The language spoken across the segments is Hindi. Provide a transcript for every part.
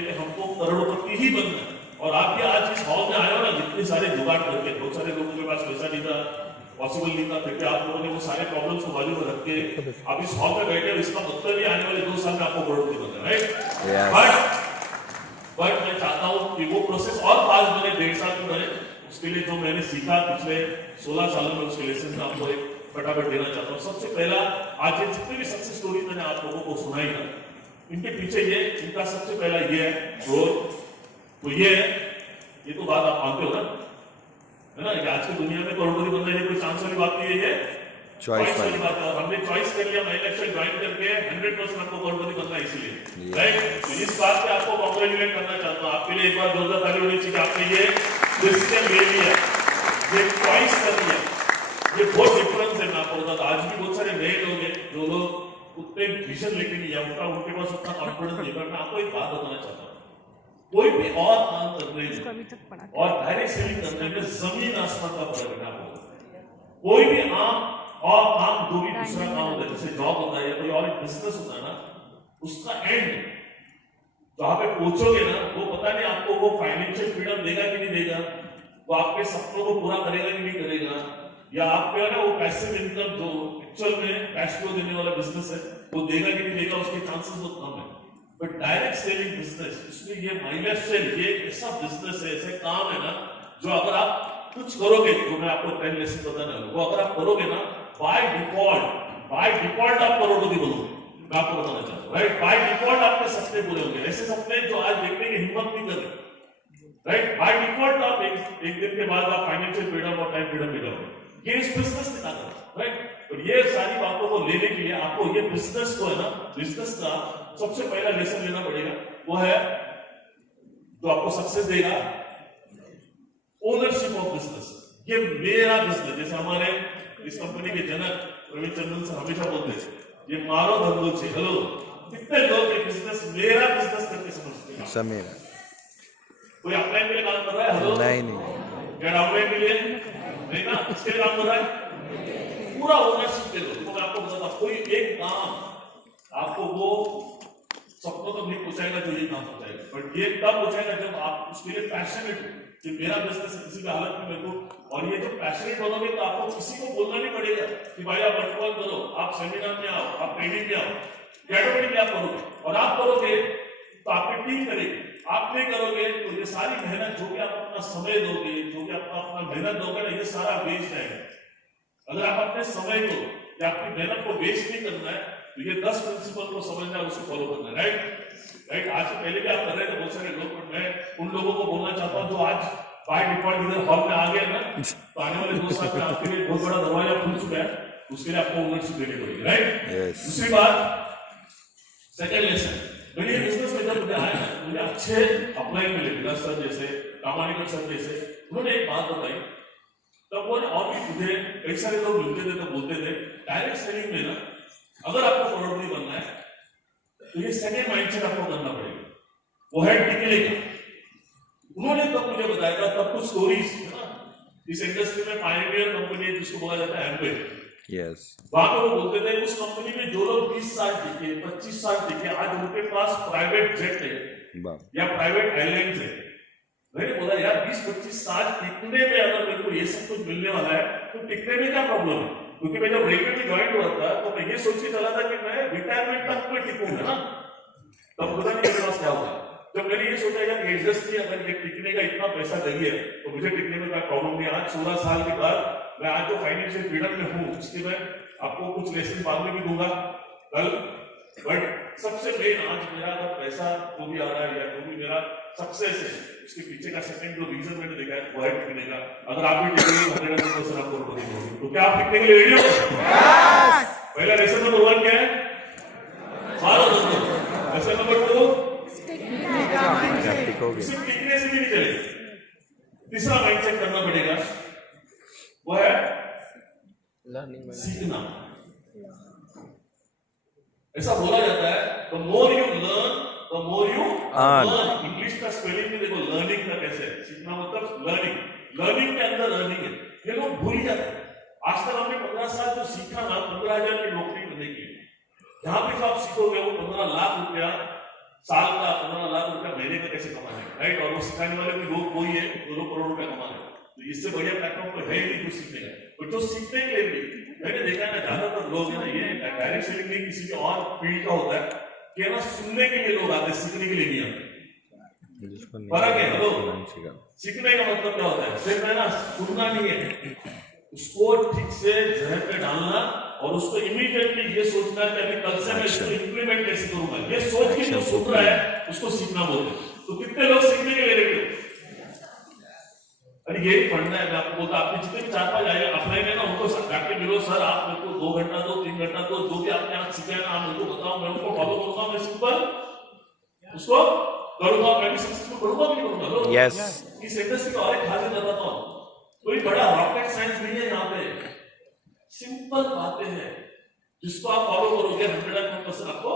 कि हमको करोड़पति ही बनना है, और आप ये आज इस हॉल में आए हो ना, जितने सारे जुगाड़ करके, बहुत सारे लोगों के पास पैसा नहीं था, पॉसिबल नहीं था, फिर आप लोगों ने वो सारे प्रॉब्लम्स को बाजू में रख के आप इस हॉल में बैठे हो, इसका मतलब ही आने वाले 2 साल में आपको करोड़पति बनना है, राइट? बट मैं चाहता हूँ कि वो प्रोसेस और फास्ट बने, 1.5 साल में बने। उसके लिए जो मैंने सीखा पिछले 16 सालों में, उसके लेसन में आपको एक फटाफट देना चाहता हूँ। सबसे पहला, आज ये जितने भी सक्सेस स्टोरी मैंने आप लोगों को सुनाई ना, इनके पीछे ये, इनका सबसे पहला ये है रोल, तो ये है, ये तो बात आप मानते हो ना, है ना, कि आज की दुनिया में करोड़पति बनने की कोई चांस वाली बात नहीं है, ये चॉइस वाली बात है। और हमने चॉइस कर लिया, मैं इलेक्शन ज्वाइन करके 100% आपको करोड़पति बनना है, इसलिए राइट। तो इस बात पे आपको कांग्रेचुलेट करना चाहता हूँ, आपके लिए एक बार जोरदार ताली होनी चाहिए। आपने ये डिसीजन ले लिया, ये चॉइस कर लिया, ये बहुत डिफरेंस है। मैं आपको बताता, आज भी बहुत सारे नए लोग हैं जो लोग उतने विजन लेके नहीं है, उनके पास उतना कॉन्फिडेंस नहीं है। मैं आपको एक बात बताना चाहता हूँ, कोई भी और काम करने में और डायरेक्ट सेलिंग करने में जमीन आसमान का फर्क है। आपको कोई भी और काम जो भी दूसरा काम होता है, जैसे जॉब होता है या कोई और एक बिजनेस होता है ना, उसका एंड जहां पे पहुंचोगे ना, वो पता नहीं आपको वो फाइनेंशियल फ्रीडम देगा कि नहीं देगा, वो आपके सपनों को पूरा करेगा कि नहीं करेगा, या आपके ना वो पैसिव इनकम जो एक्चुअल में कैश फ्लो देने वाला बिजनेस है, वो देगा कि नहीं देगा, उसके चांसेस बहुत कम है। बट डायरेक्ट सेलिंग बिजनेस, इसमें ये माइनस सेल, ये ऐसा बिजनेस है, ऐसे काम है ना, जो अगर आप कुछ करोगे, जो मैं आपको 10 लेसन बताने वाला हूं, वो अगर आप करोगे ना, बाय डिफॉल्ट आप करोड़पति बनोगे। मैं आपको बताना चाहता हूँ, राइट? बाय डिफॉल्ट आपके सपने पूरे होंगे, ऐसे सपने जो आज देखने की हिम्मत नहीं कर रहे, राइट? बाय डिफॉल्ट आप एक दिन के बाद आप फाइनेंशियल फ्रीडम और टाइम फ्रीडम मिलोगे। ये इस बिजनेस ने कहा, राइट? तो ये सारी बातों को लेने के लिए आपको ये बिजनेस को है ना, बिजनेस का सबसे पहला लेसन लेना पड़ेगा, वो है जो आपको सक्सेस देगा, ओनरशिप ऑफ बिजनेस। ये मेरा बिजनेस, जैसे हमारे इस कंपनी के जनक रविचंद्रन सर हमेशा बोलते हैं, ये मारो धंधो छे। हेलो, कितने लोग ये बिजनेस मेरा बिजनेस करके समझते हैं? सब मेरा। कोई अपलाइन के लिए काम कर रहा है? हेलो, नहीं। क्या डाउनलाइन के लिए नहीं ना, इसके लिए काम कर रहा है, पूरा ओनरशिप दे दो। तो मैं आपको बताता हूं, कोई एक काम आपको वो सपनों तक नहीं पहुंचाएगा जो ये काम पहुंचाएगा, बट ये तब पहुंचाएगा जब आप उसके लिए पैशनेट हो कि मेरा बिजनेस किसी भी हालत में मेरे को। और ये जो पैशनेट बनोगे तो आपको किसी को बोलना नहीं पड़ेगा कि भाई आप वर्कआउट करो, आप सेमिनार में आओ, आप ट्रेनिंग में आओ, ऑटोमेटिकली आप करोगे। और आप करोगे तो आपकी टीम करेगी, आप नहीं करोगे तो ये सारी मेहनत, जो भी आप अपना समय दोगे, जो भी अपना मेहनत दोगे ना, ये सारा वेस्ट जाएगा। अगर आप अपने समय को या आपकी मेहनत को वेस्ट नहीं करना है, तो ये 10 प्रिंसिपल को समझना है, उसको फॉलो करना है, राइट? आज से पहले भी आप कर रहे थे बहुत सारे लोग, बट मैं उन लोगों को बोलना चाहता हूँ जो आज बाय डिफॉल्ट इधर हॉल में आ गए ना, तो आने वाले 2 साल में आपके लिए बहुत बड़ा दरवाजा खुल चुका है, उसके लिए आपको ओनरशिप देनी पड़ेगी, राइट? दूसरी बात, सेकंड लेसन, मेरे बिजनेस में जब आया ना, मुझे अच्छे अपलाइन मिले, विकास सर जैसे, रामानिकन सर जैसे, उन्होंने एक बात बताई, तब वो और भी मुझे कई सारे लोग मिलते थे तो बोलते थे, डायरेक्ट सेलिंग में ना, अगर आपको करोड़पति बनना है तो ये सेकंड माइंडसेट आपको करना पड़ेगा, वो है टिकले का। उन्होंने तब मुझे बताया था, तब कुछ स्टोरीज है ना, इस इंडस्ट्री में पायनियर कंपनी है जिसको बोला जाता है एम्वे, यस, वहां पे वो बोलते थे उस कंपनी में जो लोग 20 साल टिके, 25 साल टिके, आज उनके पास प्राइवेट जेट है या प्राइवेट एयरलाइंस है। मैंने बोला यार 20-25 साल टिकने में अगर मेरे को ये सब कुछ मिलने वाला है तो टिकने में क्या प्रॉब्लम है? क्योंकि मैं जब रेलवे में ज्वाइन हुआ था तो मैं ये सोच के चला था कि मैं रिटायरमेंट तक में टिकूंगा ना, तब पता नहीं मेरे पास क्या होगा। जब मैंने ये सोचा यार एडजस्ट नहीं, अगर ये टिकने का इतना पैसा चाहिए तो मुझे टिकने में कोई प्रॉब्लम नहीं। आज 16 साल के बाद मैं आज जो फाइनेंशियल फ्रीडम में हूँ, उसके मैं आपको कुछ लेसन बाद में भी दूंगा कल, बट सबसे मेन आज मेरा अगर पैसा जो भी आ रहा है या जो भी मेरा सक्सेस है, उसके पीछे का सेकंड जो रीजन मैंने देखा है वो है टिकने का। अगर आप भी टिकने में 100% आपको करोड़पति बनोगे, तो क्या आप टिकने के लिए रेडी हो? पहला लेसन नंबर 1 क्या है? मारो धंधो। लेसन नंबर 2, सिर्फ टिकने से भी नहीं चलेगा, तीसरा माइंडसेट करना पड़ेगा, वो है सीखना। ऐसा बोला जाता है, the more you learn, the more you learn। English का स्पेलिंग में देखो, लर्निंग का कैसे है, सीखना मतलब लर्निंग, लर्निंग के अंदर लर्निंग है। ये लोग भूल जाते हैं। आज तक हमने 15 साल जो सीखा ना, 15,000 की नौकरी करने के लिए, जहां पे जो आप सीखोगे वो 15 लाख रुपया साल का, 15 लाख रुपया महीने कैसे कमाने, राइट? और वो सिखाने वाले भी लोग वही है, 2 करोड़ रुपए कमाने। तो इससे बढ़िया प्लेटफॉर्म तो है ही नहीं कुछ सीखने का। और जो सीखने के लिए भी मैंने देखा है ना, ज्यादातर लोग है ना, ये डायरेक्ट सेलिंग नहीं किसी के और फील्ड का होता है कि ना, सुनने के लिए लोग आते हैं, सीखने के लिए नहीं आते। फर्क है। हेलो, सीखने का मतलब क्या होता है? सिर्फ है ना सुनना नहीं है, उसको ठीक से जहन में डालना और उसको इमीडिएटली ये सोचना कि अभी कल से मैं इसको इम्प्लीमेंट कैसे करूंगा। ये सोच के जो सुन रहा है उसको सीखना बोलते हैं। तो कितने लोग सीखने के लिए रेडी हो? अरे यही पढ़ना है। मैं आपको बोलता, आपने जितने भी 4-5 आए अप्लाई में ना, उनको जाके मिलो, सर आप मेरे को 2 घंटा दो, 3 घंटा दो, जो भी आपने आज सीखा है ना आप मेरे को बताओ, मैं उनको फॉलो करूंगा, मैं सिंपल उसको करूंगा, मैं भी सक्सेसफुल करूंगा कि नहीं करूंगा। यस, इस इंडस्ट्री का और एक खासियत बताता हूं, कोई बड़ा रॉकेट साइंस नहीं है यहाँ पे, सिंपल बातें हैं जिसको आप फॉलो करोगे 100% आपको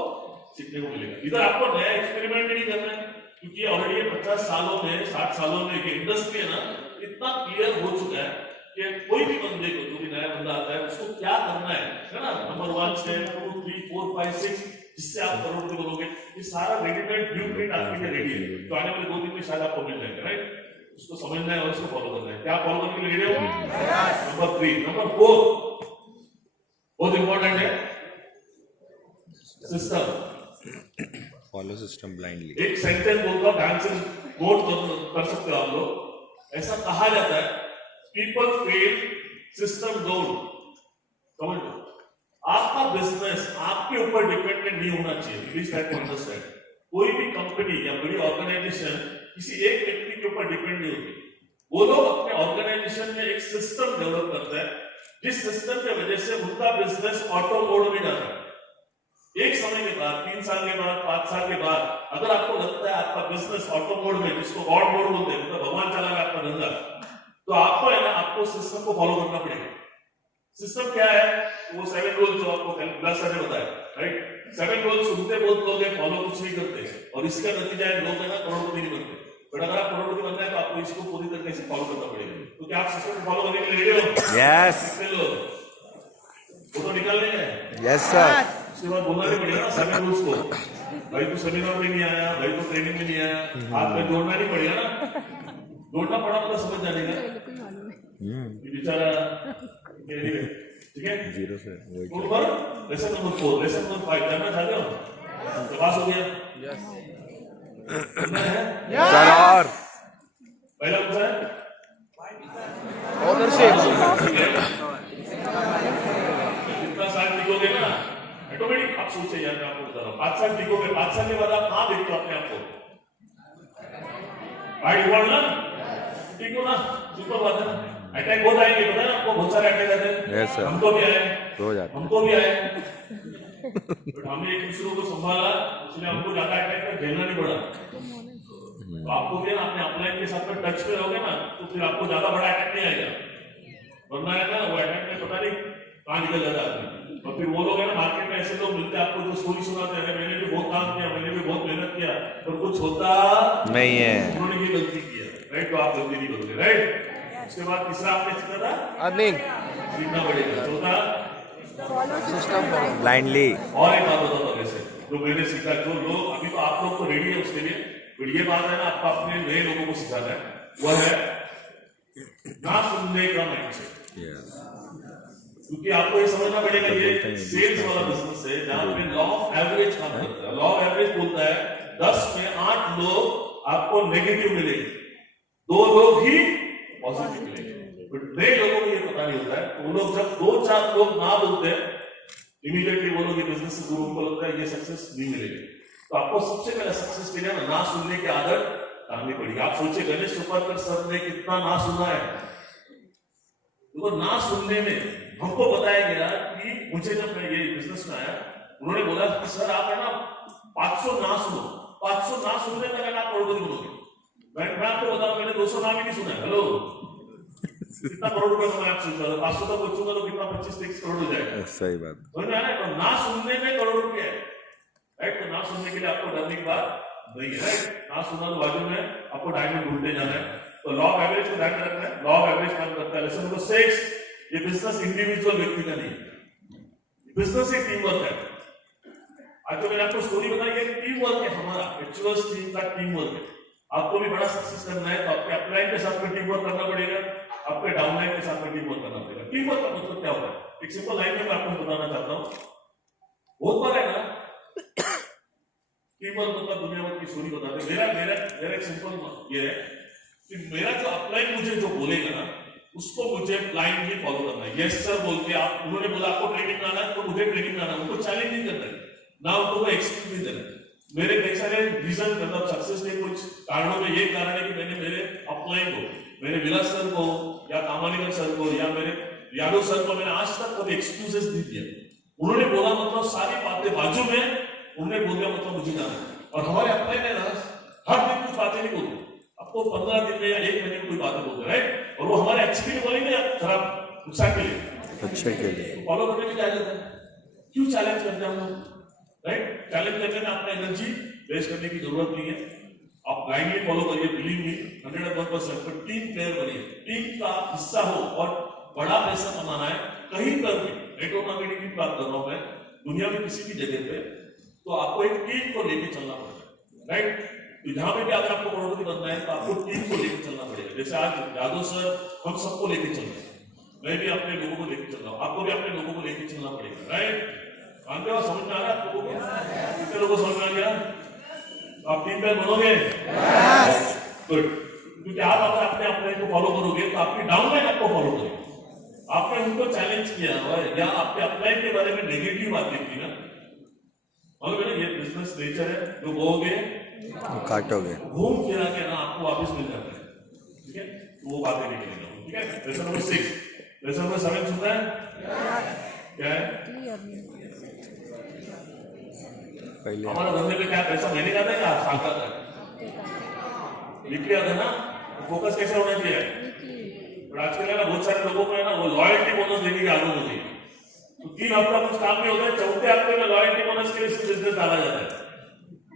सीखने को मिलेगा। इधर आपको नया एक्सपेरिमेंट नहीं करना है, क्योंकि ऑलरेडी 50 सालों में 60 सालों में ये इंडस्ट्री है ना इतना क्लियर हो चुका है कि कोई भी बंदे को, जो भी नया बंदा आता है, उसको क्या करना है ना, नंबर 1 2 3 4 5 6 जिससे आप करोड़पति बनोगे, ये सारा रेडीमेड ब्लूप्रिंट आपके लिए रेडी है। तो आने वाले 2 दिन में शायद आपको मिल जाएगा, राइट? उसको समझना है और उसको फॉलो करना है। क्या फॉलो करने के लिए रेडी हो? नंबर 3। नंबर 4 बहुत इंपॉर्टेंट है, सिस्टम। Follow system blindly. एक सेंटेंस बोलता हूं, ध्यान से नोट कर सकते हो आप लोग। ऐसा कहा जाता है, पीपल फेल, सिस्टम डोंट। समझ लो, आपका बिजनेस आपके ऊपर डिपेंडेंट नहीं होना चाहिए। Please try to understand. कोई भी कंपनी या बड़ी ऑर्गेनाइजेशन किसी एक व्यक्ति के ऊपर डिपेंड नहीं होती। वो लोग अपने ऑर्गेनाइजेशन में एक सिस्टम डेवलप करते हैं, जिस सिस्टम की वजह से उनका बिजनेस ऑटो मोड में जाता है। एक समय के बाद, 3 साल के बाद, 5 साल के बाद, अगर आपको लगता है आपका बिजनेस ऑटो मोड में, जिसको गॉड मोड बोलते हैं, मतलब भगवान चला रहा है आपका धंधा, तो आपको है ना, आपको सिस्टम को फॉलो करना पड़ेगा। सिस्टम क्या है? वो 7 रूल जो आपको क्लास ने बताया, राइट? 7 रूल सुनते बहुत लोग हैं, फॉलो कुछ नहीं करते, और इसका नतीजा है लोग है ना करोड़पति नहीं बनते। बट अगर आप करोड़पति बनना है तो आपको इसको पूरी तरीके से फॉलो करना पड़ेगा। तो क्या आप सिस्टम को फॉलो करने के लिए रेडी हो? यस। कितने लोग? वो तो निकालने हैं। Yes sir. उसके बाद बोलना भी पड़ेगा ना 7 रूल्स को। भाई तो सेमिनार में नहीं आया, भाई तो ट्रेनिंग में नहीं आया, हाथ में जोड़ना नहीं पड़ेगा ना। जोड़ना पड़ा मतलब समझ जाने का बेचारा, ठीक है? 0 से लेसन नंबर 4, लेसन नंबर 5 जानना चाहते हो? तो पास हो गया? Yes sir. और पहला कौन सा है? ओनरशिप। कितना साल टिकोगे ना, ऑटोमेटिक आप सोचे यार, मैं आपको बता रहा हूँ 5 साल टिकोगे, 5 साल के बाद आप कहाँ देखते हो अपने आप को? भाई डिफॉल्ट ना, ठीक हो ना, सिंपल बात है ना। अटैक बहुत आएंगे, पता है आपको, बहुत सारे अटैक आते हैं। yes, हमको भी आए, रोज आते हैं, हमको भी आए, बट हमने एक दूसरे को संभाला, इसलिए हमको ज्यादा अटैक झेलना नहीं पड़ा। तो आपको भी ना अपने अपलाइन के साथ में टच में रहोगे ना, तो फिर आपको ज्यादा बड़ा अटैक नहीं आएगा। वरना है ना, वो अटैक में पता नहीं कहाँ निकल जाता है। और फिर वो लोग है ना, मार्केट में ऐसे लोग मिलते हैं आपको जो स्टोरी सुनाते हैं, मैंने भी बहुत काम किया, मैंने भी बहुत मेहनत किया, पर कुछ होता नहीं है, उन्होंने ये गलती किया, राइट? तो आप गलती नहीं करोगे, राइट? उसके बाद तीसरा आपने सीखा था अर्निंग, सीखना पड़ेगा। चौथा सिस्टम ब्लाइंडली। और एक बात बताता हूँ, जैसे जो मैंने सीखा, जो लोग अभी तो आप लोग तो रेडी है उसके लिए, बट ये बात है ना, आपको अपने नए लोगों को सिखाना है, वह है ना सुनने का माइंडसेट। क्योंकि आपको ये समझना पड़ेगा, ये सेल्स वाला बिजनेस है जहां पे लॉ ऑफ एवरेज काम करता है। लॉ ऑफ एवरेज बोलता है 10 में 8 लोग आपको नेगेटिव मिलेंगे, 2 लोग ही पॉजिटिव मिलेंगे। बट नए लोगों को ये पता नहीं होता है, वो लोग जब 2-4 लोग ना बोलते हैं, इमीडिएटली वो लोग ये बिजनेस से दूर, उनको लगता है ये सक्सेस नहीं मिलेगी। तो आपको सबसे पहले सक्सेस के लिए ना सुनने की आदत डालनी पड़ेगी। आप सोचिए, गणेश चोपड़कर सर ने कितना ना सुना है। तो ना सुनने में हमको बताया गया कि मुझे जब मैं ये बिजनेस में आया, उन्होंने बोला कि सर आप है ना 500 ना सुनो, 500 ना सुनने तक आप करोड़पति बनोगे। मैं आपको बताऊं, मैंने 200 नाम ही नहीं सुना। हेलो, कितना करोड़ रुपए कमाया आप सोच रहे हो? 500 तक बचूंगा तो कितना 25-30 करोड़ हो जाएगा। सही बात। समझ में आया? तो ना सुनने में करोड़ रुपए है, राइट? तो ना सुनने के लिए आपको डरने की बात नहीं है, राइट? ना सुना तो बाजू में आपको डायमंड ढूंढते जाना है। तो लॉ ऑफ एवरेज को ध्यान में रखना है। लॉ ऑफ एवरेज काम करता है। लेसन नंबर 6, ये बिजनेस इंडिविजुअल व्यक्ति का नहीं है, बिजनेस एक टीम वर्क है। आज जो मैंने आपको स्टोरी बताई है, टीम वर्क है हमारा, एक्चुअल टीम का टीम वर्क है। आपको भी बड़ा सक्सेस करना है तो आपके अपलाइन के साथ में टीम वर्क करना पड़ेगा, आपके डाउनलाइन के साथ में टीम वर्क करना पड़ेगा। टीम वर्क का मतलब क्या होता है? एक सिंपल लाइन में मैं आपको बताना चाहता हूँ। बहुत बार है ना टीम वर्क मतलब दुनिया भर की स्टोरी बताते हैं। मेरा मेरा मेरा एक सिंपल ये है कि मेरा जो अपलाइन मुझे जो बोलेगा ना उसको मुझे ब्लाइंडली फॉलो करना है। यस सर बोल के आप, उन्होंने बोला आपको ट्रेनिंग लाना है तो मुझे ट्रेनिंग लाना है, उनको चैलेंज नहीं करना है ना, उनको एक्सक्यूज नहीं देना है। मेरे कई सारे रीजन मतलब सक्सेस के कुछ कारणों में ये कारण है कि मैंने मेरे अपलाइन को, मेरे विलास सर को या कामानीकर सर को या मेरे यादव सर को मैंने आज तक कभी एक्सक्यूजेस नहीं दिया। उन्होंने बोला मतलब सारी बातें बाजू में, उन्होंने बोल दिया मतलब मुझे जाना है। और हमारे अपलाइन है ना हर दिन कुछ बातें नहीं बोलते, आपको 15 दिन में या 1 महीने में कोई बातें बोलते, राइट? और वो हमारे अच्छे के लिए बोलेंगे या खराब नुकसान के लिए, अच्छे के लिए। फॉलो करने में क्या जाता है? क्यों चैलेंज करते हैं हम लोग, राइट? चैलेंज करने में अपना एनर्जी वेस्ट करने की जरूरत नहीं है। आप ब्लाइंडली फॉलो करिए, बिलीव मी 101%। पर टीम प्लेयर बनिए, टीम का हिस्सा हो और बड़ा पैसा कमाना है कहीं पर भी। नेटवर्क मार्केटिंग की बात कर रहा हूं मैं, दुनिया में किसी भी जगह पे, तो आपको एक टीम को लेके चलना पड़ेगा, राइट? तो जहां पे भी अगर आपको करोड़पति बनना है तो आपको टीम को लेके चलना पड़ेगा। जैसे आज यादव सर हम सबको लेके चल रहे हैं, मैं भी अपने लोगों को लेके चल रहा हूँ, आपको भी अपने लोगों को लेके चलना पड़ेगा, राइट? मानते हो? समझ में आ रहा है आपको? कितने लोगों को समझ में आ गया? आप टीम प्लेयर बनोगे? गुड। क्योंकि आप अगर अपने अपने को फॉलो करोगे तो आपकी डाउनलाइन आपको फॉलो करेगी। आपने उनको चैलेंज किया या आपके अपलाइन के बारे में नेगेटिव बातें की ना, मालूम है ना ये बिजनेस नेचर है, जो बोगे काटोगे, घूम फिरा के ना आपको वापस मिल जाता है, ठीक है? तो वो बातें नहीं करेगा, ठीक है? लेसन नंबर 6, लेसन नंबर 7 सुनना है क्या है? पहले हमारा धंधे में क्या पैसा महीने का है या साल का है? वीकली आता है ना। फोकस कैसे होना चाहिए? पर आजकल है ना बहुत सारे लोगों को है ना वो लॉयल्टी बोनस देने की आदत होती है, तो 3 हफ्ता कुछ काम नहीं होता है, चौथे हफ्ते में लॉयल्टी बोनस के लिए बिजनेस डाला जाता है।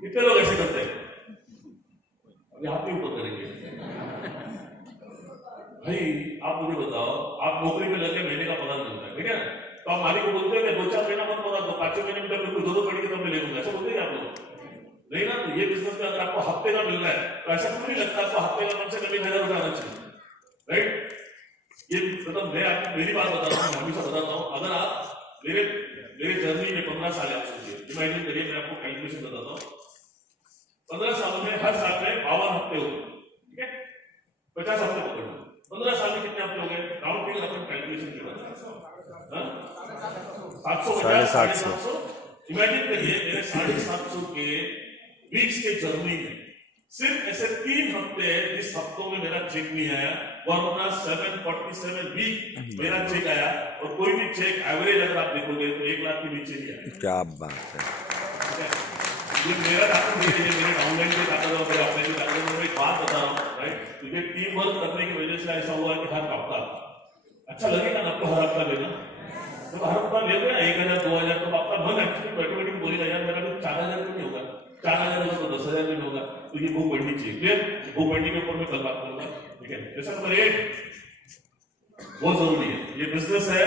कितने लोग ऐसे करते हैं? अभी आप ही ऊपर करेंगे भाई। आप मुझे बताओ, आप नौकरी में लगे, महीने का पगार मिलता है, ठीक है? तो आप मालिक को बोलते हैं 2-4 महीना मत पगार दो, 5 महीने में बिल्कुल 2-2 पड़ी के तब मैं ले लूंगा, ऐसा बोलते हैं आप लोग? नहीं ना। तो ये बिजनेस में अगर आपको हफ्ते का मिल रहा है तो ऐसा क्यों नहीं लगता आपको हफ्ते का कम से कम 1000 रुपया आना चाहिए, राइट? ये मतलब मैं आपको मेरी बात बता रहा हूँ, हमेशा बताता हूँ। अगर आप मेरे जर्नी में 15 साल आप सोचिए, इमेजिन करिए, मैं आपको कैलकुलेशन बताता हूँ। 15 साल में हर साल में 52 हफ्ते हो गए, ठीक है? 50 हफ्ते पकड़ लो, 15 साल में कितने हफ्ते हो गए? राउंड फिगर अपन कैलकुलेशन के बाद 750 इमेजिन करिए मेरे 750 के वीक्स के जर्नी में सिर्फ ऐसे 3 हफ्ते जिस हफ्तों में मेरा चेक नहीं आया, वरना 747 वीक मेरा चेक आया। और कोई भी चेक एवरेज अगर आप देखोगे तो 1 लाख के नीचे ही आया। क्या बात है? ये मेरा ताकत नहीं है, मेरे डाउनलाइन की ताकत है, मेरे अपने की ताकत है। मैं एक बात बता रहा हूँ, राइट? क्योंकि टीम वर्क करने की वजह से ऐसा हुआ कि हर हफ्ता अच्छा लगेगा ना आपको, हर हफ्ता लेना। जब हर हफ्ता ले गया 1000 2000 तो आपका मन एक्चुअली ऑटोमेटिक बोलेगा यार मेरा तो 4000 तो नहीं होगा, 4000 होगा तो 10,000 नहीं होगा। तो ये बुक बढ़नी चाहिए, क्लियर? बुक बढ़ने के ऊपर मैं कल बात करूंगा, ठीक है? लेसन नंबर 8 बहुत जरूरी है। ये बिजनेस है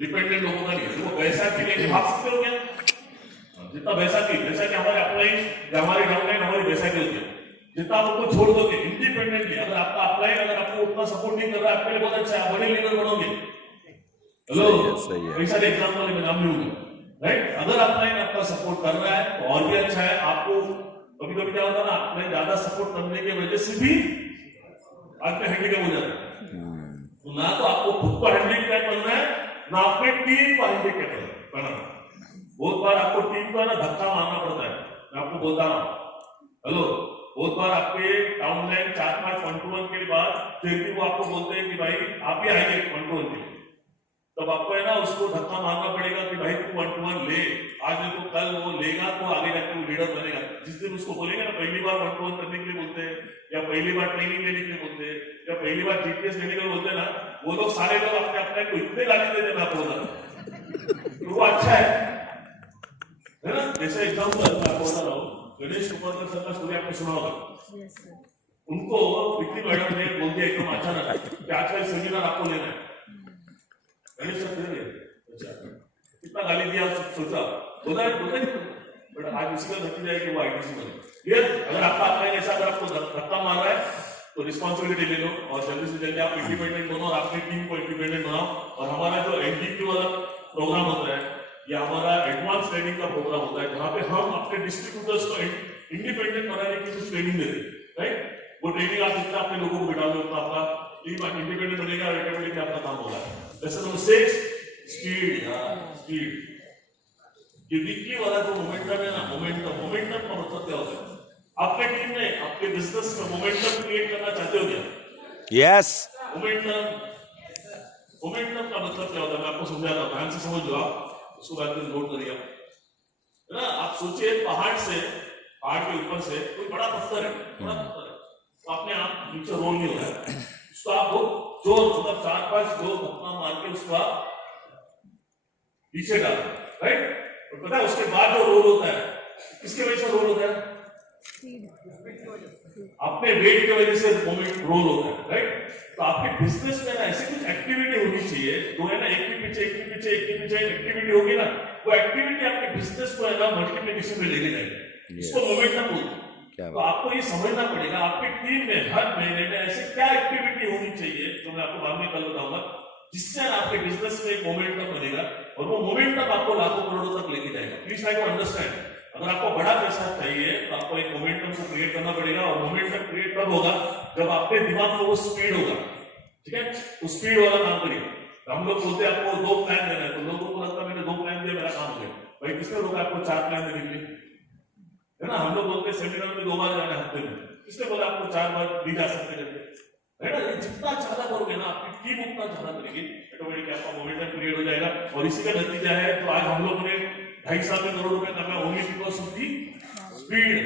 डिपेंडेंट लोगों का नहीं है। देखो पैसा के लिए भाग सकते हो क्या? जितना बैसाखी हमारे अपलाइन या हमारी डाउनलाइन हमारी बैसाखी होती है, जितना आप उनको छोड़ दोगे इंडिपेंडेंटली, अगर आपका अपलाइन अगर आपको उतना सपोर्ट नहीं कर रहा है, आपके लिए बहुत अच्छा है, बड़े लीडर बनोगे। हेलो, कई सारे एग्जाम्पल में नाम लूंगा, राइट? अगर अपलाइन आपका सपोर्ट कर रहा है तो और भी अच्छा है। आपको कभी कभी क्या होता है ना, अपलाइन ज्यादा सपोर्ट करने की वजह से भी आदमी हैंडीकैप हो जाता है। तो ना तो आपको खुद को हैंडीकैप बनना है, ना अपने टीम को हैंडीकैप बनाना। बहुत बार आपको टीम को ना धक्का मारना पड़ता है, मैं आपको बोलता हूँ। हेलो, बहुत बार आपके डाउनलाइन 4-5 1-to-1 के बाद फिर भी वो आपको बोलते हैं कि भाई आप ही आइए 1-to-1 के लिए, तब आपको है ना उसको धक्का मारना पड़ेगा कि भाई तू 1-to-1 ले, आज नहीं तो कल वो लेगा तो आगे जाके वो लीडर बनेगा। जिस दिन उसको बोलेंगे ना पहली बार 1-to-1 करने के लिए बोलते हैं, या पहली बार ट्रेनिंग लेने के लिए बोलते हैं, या पहली बार जीपीएस लेने के लिए बोलते हैं ना, वो लोग सारे लोग अपने अपने को इतने गाली देते हैं, मैं आपको बता, तो वो अच्छा है ना? जैसे एग्जाम्पल मैं आपको बता रहा हूँ, गणेश कुमार सर का स्टोरी आपने सुना होगा। उनको विक्की मैडम ने बोल दिया एकदम अचानक कि आज का सेमिनार आपको लेना है। गणेश सर अच्छा कितना गाली दिया सोचा, बोला बट आज उसी का नतीजा है कि वो आईटीसी बने। ये अगर आपका अपना ऐसा अगर आपको धक्का मार रहा है तो रिस्पॉन्सिबिलिटी ले लो और जल्दी से जल्दी आप इंडिपेंडेंट बनो और अपनी टीम को इंडिपेंडेंट बनाओ। और हमारा जो एनडीक्यू वाला प्रोग्राम होता है या हमारा एडवांस ट्रेनिंग का प्रोग्राम होता है जहाँ पे हम अपने डिस्ट्रीब्यूटर्स को इंडिपेंडेंट बनाने की कुछ ट्रेनिंग देते हैं, राइट। वो ट्रेनिंग आप जितना अपने लोगों को बिठाओगे उतना आपका टीम इंडिपेंडेंट बनेगा और ऑटोमेटिकली आपका काम होगा। Lesson number 6 speed. स्पीड ये वीकली वाला जो मोमेंटम है ना, मोमेंटम का मतलब क्या होता है? आपके टीम में आपके बिजनेस में मोमेंटम क्रिएट करना चाहते हो क्या? यस। मोमेंटम का मतलब क्या होता है मैं आपको समझाता हूँ, ध्यान से समझ लो आप, उसको बाद में नोट करिए है ना। आप सोचिए पहाड़ के ऊपर से कोई बड़ा पत्थर है, तो अपने आप नीचे रोल नहीं हो रहा है, उसको आप जो मतलब 4-5 दो धक्का मार के उसको आप नीचे डाल, राइट। और पता है उसके बाद जो रोल होता है किसके वजह से रोल होता है? अपने वेट की वजह से मोमेंट रोल होता है, राइट। तो आपके बिजनेस में ना ऐसी कुछ एक्टिविटी होनी चाहिए जो है ना एक के पीछे एक्टिविटी होगी ना, वो एक्टिविटी आपके बिजनेस को है ना मल्टीप्लिकेशन में लेके जाएगी। इसको मोमेंटम बोलते हैं। तो आपको ये समझना पड़ेगा आपकी टीम में हर महीने में ऐसे क्या एक्टिविटी होनी चाहिए जो मैं आपको बाद में कल बताऊंगा, जिससे आपके बिजनेस में एक मोमेंटम बनेगा और वो मोमेंटम आपको लाखों करोड़ों तक लेके जाएगा। Please try to understand. अगर आपको बड़ा पैसा चाहिए तो आपको एक मोमेंटम को क्रिएट करना पड़ेगा और मोमेंटम क्रिएट कब होगा? जब आपके दिमाग में वो स्पीड होगा, ठीक है। उस स्पीड वाला काम करिए। हम लोग बोलते हैं आपको 2 प्लान देना है, तो लोगों को लगता है मैंने 2 प्लान दिया मेरा काम हो गया। भाई किसने रोका आपको 4 प्लान देने के लिए, है ना। हम लोग बोलते हैं सेमिनार में 2 बार जाना हफ्ते में, किसने बोला आपको 4 बार भी जा सकते हैं, है ना। ये जितना ज्यादा करोगे ना आपकी टीम उतना ज्यादा करेगी, ऑटोमेटिकली आपका मोमेंटम क्रिएट हो जाएगा। और इसी का नतीजा है तो आज हम लोग ने 2.5 साल में करोड़ रुपए कमाए only because of the speed.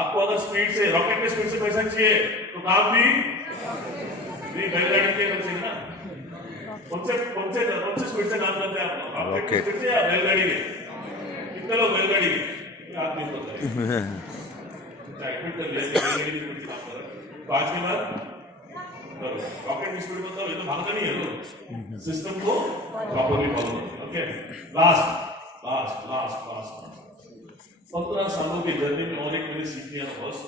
आपको अगर स्पीड से रॉकेट के स्पीड से पैसा चाहिए तो काम भी बैलगाड़ी के चाहिए ना। कौन से स्पीड से काम करते हैं आप? रॉकेट स्पीड से या बैलगाड़ी के? कितने लोग बैलगाड़ी के? आप नहीं पता है एडमिट कर लिया बैलगाड़ी की स्पीड काम कर रहा है। तो आज के बाद रॉकेट की स्पीड मतलब ये तो भागना नहीं है, लोग सिस्टम को प्रॉपर्ली फॉलो करो। ओके, लास्ट 15 सालों की जर्नी में और एक मैंने सीख लिया ना बॉस,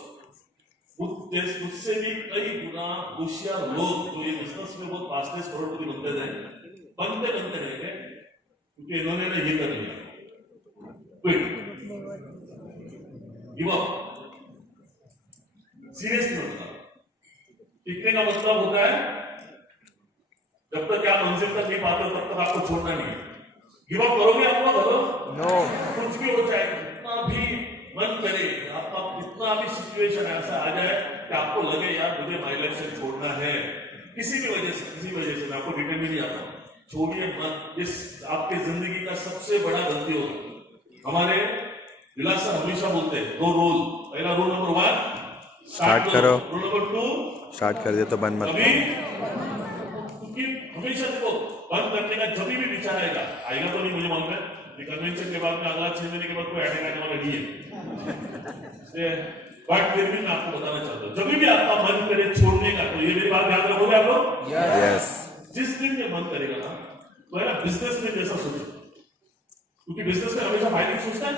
मुझसे भी कई गुना होशियार लोग जो ये बिजनेस में बहुत 5-6 करोड़पति बनते रहे थे क्योंकि इन्होंने ना ये कर लिया, गिव अप। सीरियसली होता टिकने का मतलब होता है जब तक आप मंजिल तक नहीं पाते तब तक आपको छोड़ना नहीं है। गिव अप करोगे आपको बोलो नो। कुछ भी हो जाए, कितना भी मन करे, आपका कितना भी सिचुएशन ऐसा आ जाए कि आपको लगे यार मुझे माय लाइफ से छोड़ना है किसी भी वजह से मैं आपको डिटेल में नहीं आता, छोड़िए मत। इस आपकी जिंदगी का सबसे बड़ा गलती होगा। हमारे विलास सर हमेशा बोलते हैं 2 रूल। पहला रूल नंबर 1 स्टार्ट करो, रूल नंबर 2 स्टार्ट कर दिया तो बंद मत कभी, क्योंकि हमेशा देखो बंद करने का जब भी विचार आएगा तो नहीं मुझे मालूम है, कन्वेंशन के बाद में अगला 6 महीने के बाद कोई अटैक आने वाला नहीं है। बट फिर भी मैं आपको बताना चाहता हूँ जब भी आपका मन करे छोड़ने का तो ये मेरी बात ध्यान रखोगे आप लोग। यस। जिस दिन ये मन करेगा ना तो है ना बिजनेस में जैसा सोचो, क्योंकि बिजनेस में हमेशा फायदा सोचता है।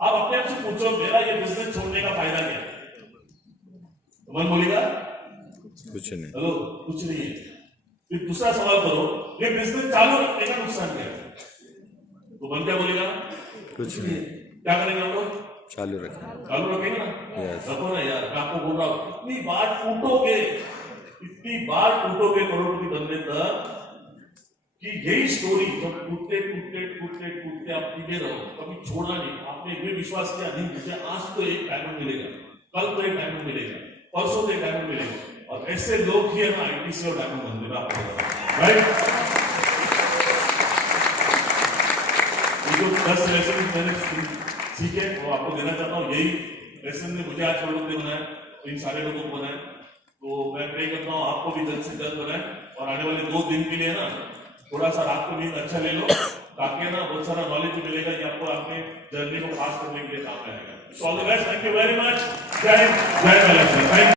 आप अपने आप से पूछो मेरा ये बिजनेस छोड़ने का फायदा क्या है, तो मन बोलेगा कुछ नहीं। हेलो कुछ नहीं है। फिर दूसरा सवाल करो ये बिजनेस चालू रखने का नुकसान क्या है, तो मन क्या बोलेगा कुछ नहीं। क्या करेंगे हम लोग? चालू रखेंगे ना। Yes. रखो ना यार, मैं आपको बोल रहा हूँ इतनी बार टूटोगे करोड़पति बनने तक कि यही स्टोरी जब टूटते आप टिके रहो, कभी छोड़ा नहीं, आपने ये विश्वास किया नहीं मुझे आज तो एक डायमंड मिलेगा, कल तो एक डायमंड मिलेगा, परसों तो एक डायमंड मिलेगा, और ऐसे लोग ही है ना आईटीसी और डायमंड बन देगा आपको, राइट। ये जो 10 लेसन मैंने सीखे वो आपको देना चाहता हूँ। यही लेसन ने मुझे आज करोड़पति बनाया, इन सारे लोगों को बनाया। तो मैं प्रे करता हूँ आपको भी जल्द से जल्द बनाए और आने वाले 2 दिन के लिए ना थोड़ा सा रात को नींद अच्छा ले लो ताकि ना बहुत सारा नॉलेज भी मिलेगा कि आपको आपने जर्नी को पास करने के लिए काम आएगा। So all the best, thank you very much. जय हिंद, जय भारत।